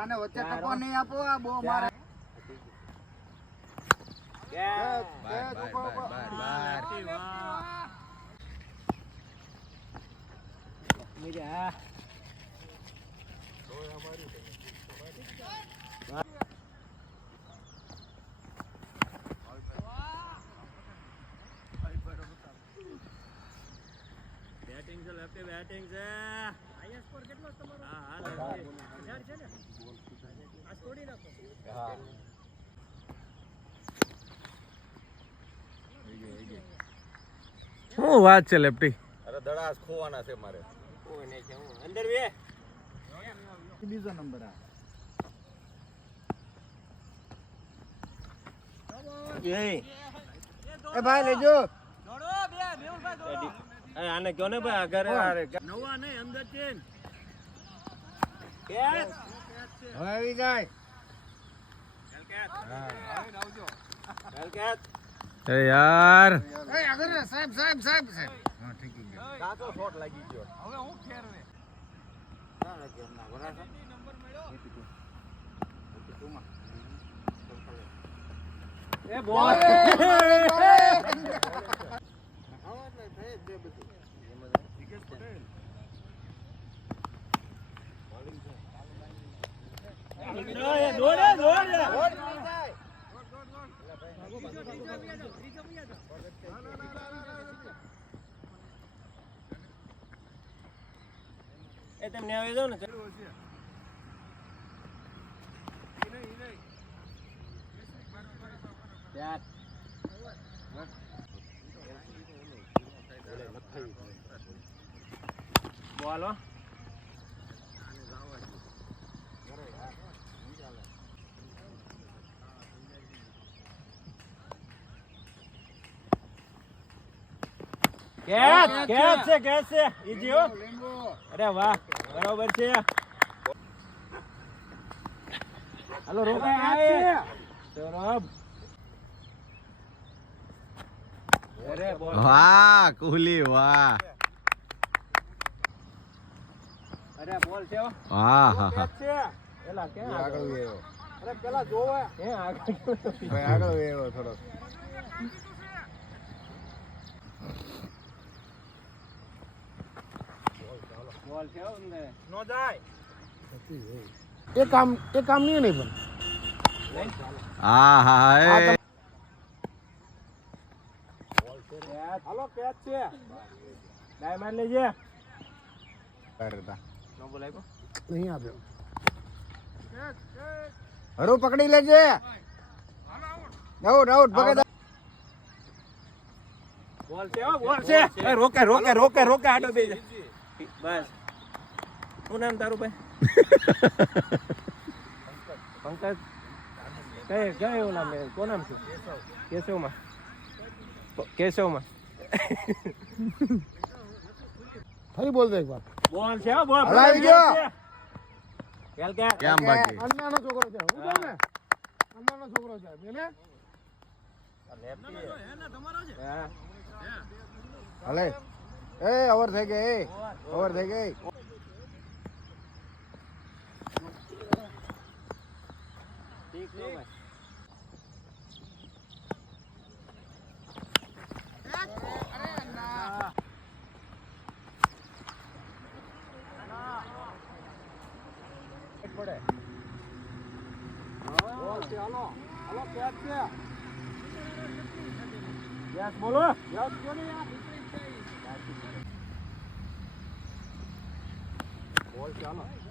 ઓલાને વચ્ચે ટકો નહીં આપો આ બો મારે બેટિંગ છે લેફ્ટી બેટિંગ છે આઈએસ સ્કોર કેટલો તમારો હા હા 1000 છે ને આ છોડી નાખો હા શું વાત છે લેફ્ટી? અરે દડાસ ખોવાના છે મારે. કોઈ નહીં છે હું અંદર બે બીજો નંબર આ એ ભાઈ લેજો દોડો બે મેહુલભાઈ દોડો આને કયો ને ભાઈ આગળ નવા નહીં અંદર છે કેચ હવે આવી જાય એ યાર એ આગળ સાહેબ સાહેબ સાહેબ સાહેબ હા ઠીક છે કાચો શોટ લાગી ગયો. હવે હું ફેરવે ના લાગે ના બરાબર નંબર મળ્યો એ બોલ એ તમને આવી જાવ ને બોલો કેચ છે ઈજી હો અરે વાહ બરાબર છે હાલો રોકાય આવે સૌરભ અરે બોલ વાહ કોહલી વાહ અરે બોલ છે હો વાહ હા હા છે એલા ક્યાં આગળ વેરો અરે પેલા જોવે હે આગળ ભાઈ આગળ વેરો થોડો બોલ છે હો અંદર નો જાય એ કામ નહીં પણ હા હા એ હાલો કેચ છે ડાયમંડ લેજે કરતા નો બોલાય નહીં આપ્યો હરો પકડી લેજે આઉટ આઉટ પકડ બોલ છે હો બોલ છે એ રોકે આડો બે બસ શું નામ તારું ભાઈ પંકજ કઈ એવું નામ કોણ નામ છે કેશવમાં ફરી બોલ દે એક વાર બોલ છે હો બોલ હલાવી ગયો કેલ કે કેમ બાકી અન્નાનો છોકરો છે હું બોલ ને અન્નાનો છોકરો છે બેને હા હલે એ ઓવર થઈ ગઈ ઓવર થઈ ગઈ ઠીક છે ભાઈ પડે બોલ છે હાલો કેચ છે યસ બોલો યસ બોલો બોલ છે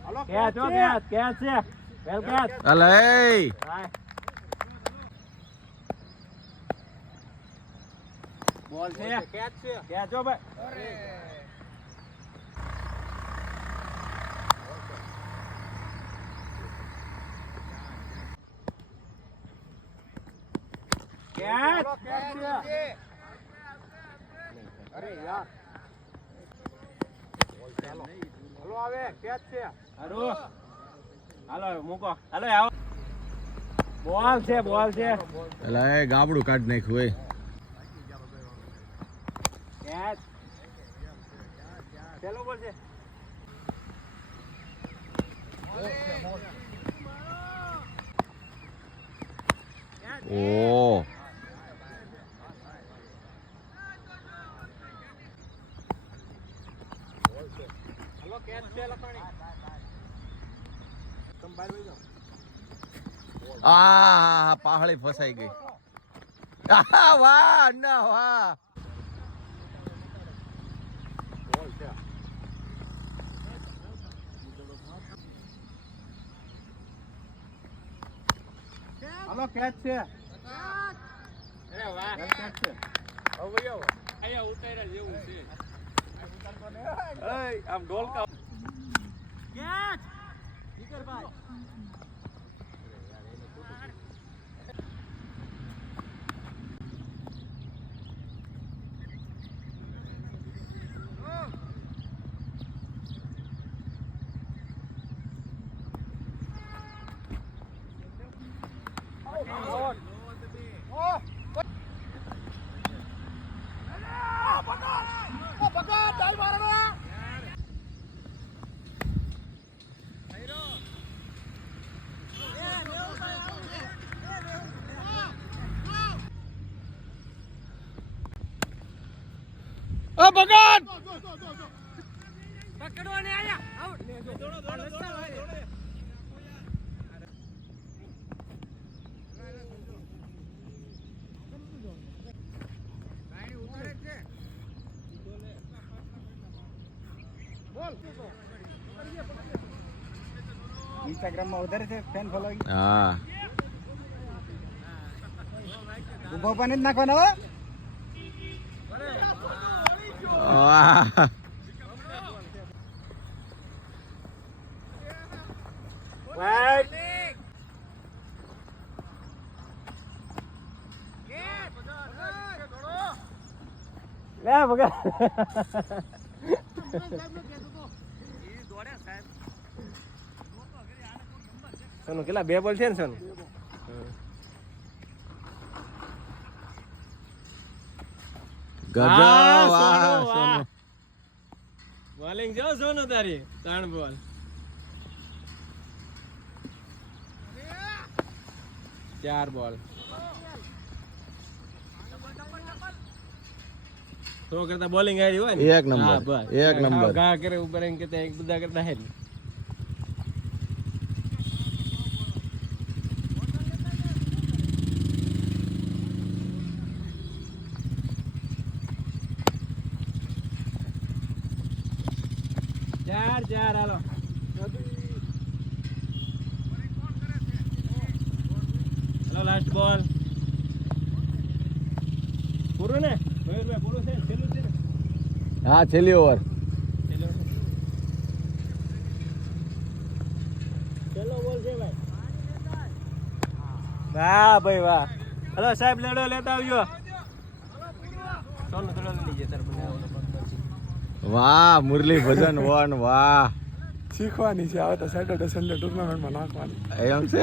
હાલો કેચ છે વેલ કેચ અલે બોલ છે કેચ હો ભાઈ અરે યાર હલો આવે કેચ છે હાલો મૂકો હાલો આવો બોલ છે અલે ગાબડું કાઢ નાખ્યું કેચ પેલો બોલ છે ઓ હલો કેચ છે લખાણી તમે બહાર વઈ જાઓ આ પાહળી ફસાઈ ગઈ આહા, વાહ ના વાહ હાલો કેચ છે અરે વાહ કેચ છે હવે આવો અહીંયા ઉતાર્યા જેવું છે આમ ઢોલકા કેચ જીગરભાઈ પકડવાને આયા આઉટ દોડો ઇન્સ્ટાગ્રામ માં વધારે છે ફેન ફોલોઈંગ હા ઉભો પણ જ નાખવાનો હો વાહ લે ભગા સોનુ કેટલા 2 બોલ છે ને સોનુ ગજબ વાહ, વાહ સોનુ, વાહ. સોનુ બોલિંગ જો સોનુ તારી 3 બોલ 4 બોલ તો કરતા બોલિંગ આવી હોય ને એક નંબર, હા, બસ. એક નંબર. ઘા કરે ઉપર એમ કેતા એક બધા કરતા હે ચાર હાલો હાલો લાસ્ટ બોલ પૂરું ને મયુરભાઈ પૂરું છે ને? છેલ્લું છે ને હા છેલ્લી ઓવર છેલ્લો બોલ છે ભાઈ વાહ ભાઈ વાહ હલો સાહેબ લેડો લેતા આવજો સોનું થોડો લઈ જાય તાર બનાવવાનો વાહ મુરલી ભજન વન વાહ શીખવાની છે આવે તો સેટરડે સન્ડે ટુર્નામેન્ટમાં નાખવાની એમ છે